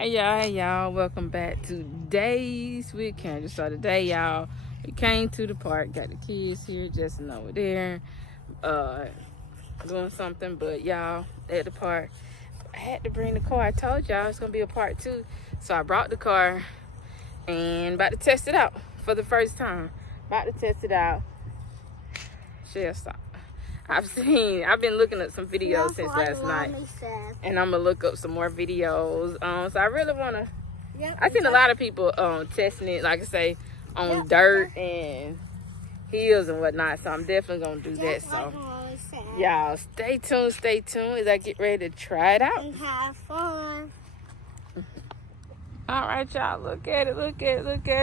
Hey y'all, welcome back to Days with Kendra. So today, y'all, we came to the park, got the kids here, Justin over there, doing something. But y'all, at the park, I had to bring the car. I told y'all it's gonna be a part 2, so I brought the car and about to test it out for the first time. About to test it out. Share stop. I've been looking at some videos since last night, and I'm gonna look up some more videos. So I really wanna. I've seen a lot of people testing it, like I say, on dirt and hills and whatnot. So I'm definitely gonna do that. So y'all, stay tuned as I get ready to try it out. And have fun. All right, y'all, look at it,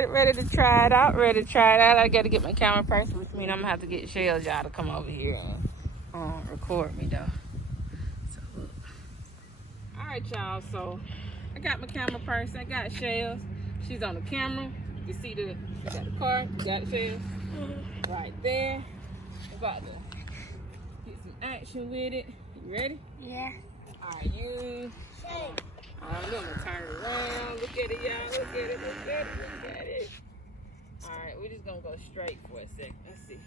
ready to try it out, I gotta get my camera person, which means I'm gonna have to get Shells, y'all, to come over here and record me, though. So, look. All right, y'all, so I got my camera person, I got Shells. She's on the camera. You can see we got the car, we got the Shells right there. About to get some action with it. You ready? Yeah. All right, you. I'm gonna turn it around. Look at it, y'all. Look at it. All right, we're just gonna go straight for a second. Let's see.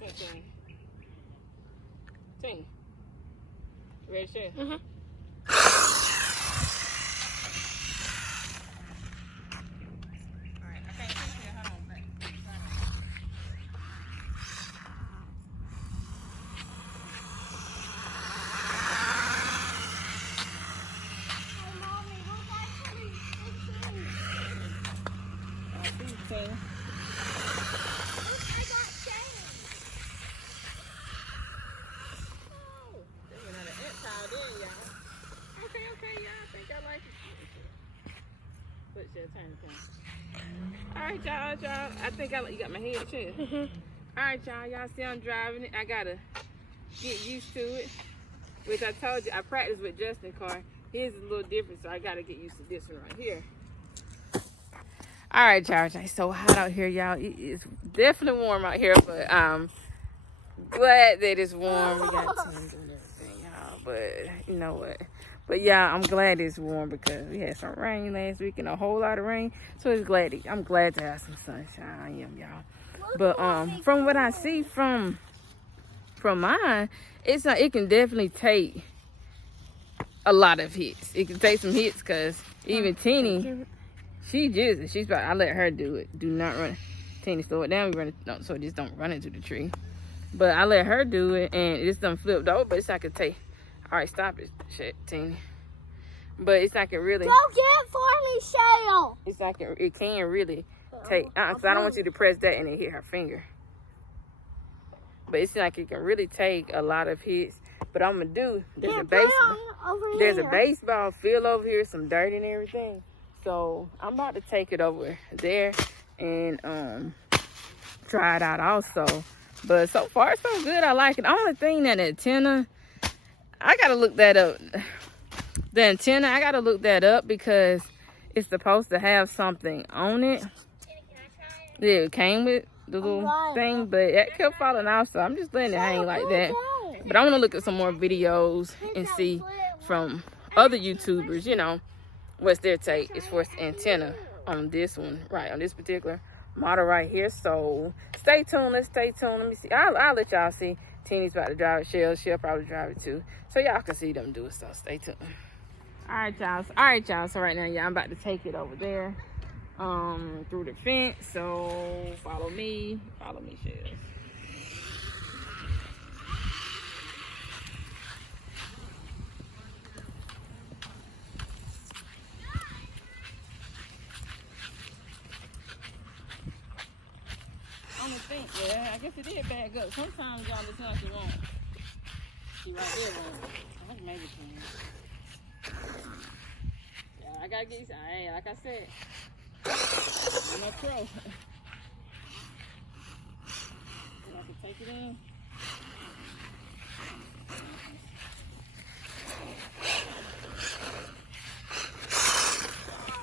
Okay. Ting. You ready to share? Mm-hmm. All right, I can't see it. Hold on, back. Okay, y'all. I think I like it. Put your turn the camera. All right, y'all. I think you got my head chill. All right, y'all see I'm driving it. I gotta get used to it. Which I told you, I practiced with Justin's car. His is a little different, so I gotta get used to this one right here. All right, y'all. It's so hot out here, y'all. It's definitely warm out here, but I'm glad that it's warm. We got tons and everything, y'all. But you know what? But yeah, I'm glad it's warm because we had some rain last week and a whole lot of rain. So I'm glad to have some sunshine. I am, y'all. But from what I see from mine, it can definitely take a lot of hits. It can take some hits because even Teeny, I let her do it. Do not run. Teeny, slow it down. So just don't run into the tree. But I let her do it and it's done flipped over. But it's like a take. All right, stop it, shit, Teeny. But it's like it really. Go get it for me, Shale. It's like it can really take. Cause I don't want you to press that and then hit her finger. But it's like it can really take a lot of hits. But I'm gonna do. There's a baseball field over here, some dirt and everything. So I'm about to take it over there and try it out also. But so far so good. I like it. The only thing that antenna. I gotta look that up. The antenna, I gotta look that up because it's supposed to have something on it. Yeah, it came with the little thing, but it kept falling out, so I'm just letting it hang like that. But I want to look at some more videos and see from other YouTubers, you know, what's their take as far as antenna on this one, right, on this particular model right here. So stay tuned. Let's stay tuned. Let me see. I'll let y'all see. Teeny's about to drive it. She'll probably drive it too. So y'all can see them do it. So stay tuned. All right, y'all. So right now, I'm about to take it over there, through the fence. So follow me, Shells. On the fence, yeah. I guess it did bag up. Sometimes y'all listen like you won't. She right there, won't. I think maybe she can. Yeah, I gotta get you some. Hey, like I said, I'm no pro. I can take it in.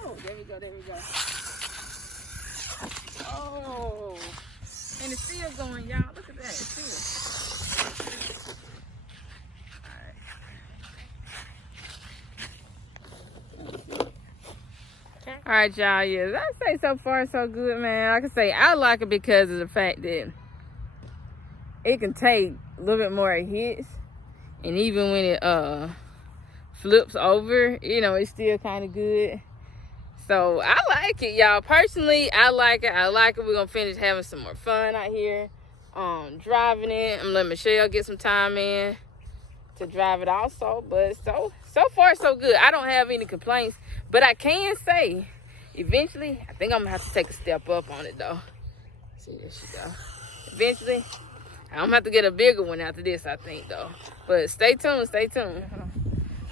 Oh, there we go. Oh, and it's still going, y'all. Look at that. It's still. All right. All right, y'all. Yeah, I say so far so good, man. Like I say, I like it because of the fact that it can take a little bit more hits, and even when it flips over, you know, it's still kind of good. So I like it, y'all. Personally, I like it. We're gonna finish having some more fun out here, driving it. I'm letting Michelle get some time in to drive it also. But so far so good. I don't have any complaints, but I can say, eventually, I think I'm gonna have to take a step up on it though. See, there she go. Eventually, I'm gonna have to get a bigger one after this, I think though. But stay tuned.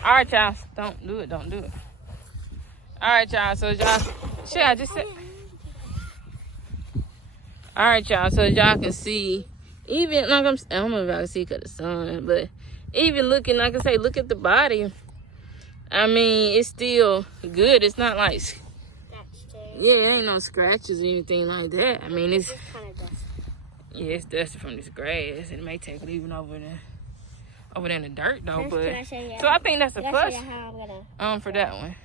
All right, y'all. Don't do it. All right, y'all. So y'all, shit, I just said. All right, y'all. So y'all can see, even like I don't know if y'all can see because of the sun, but even looking, like I say, look at the body. I mean, it's still good. It's not like, yeah, it ain't no scratches or anything like that. I mean, it's kind of dusty. Yeah, it's dusty from this grass. It may take it even over there in the dirt though. But so I think that's a plus. For that one.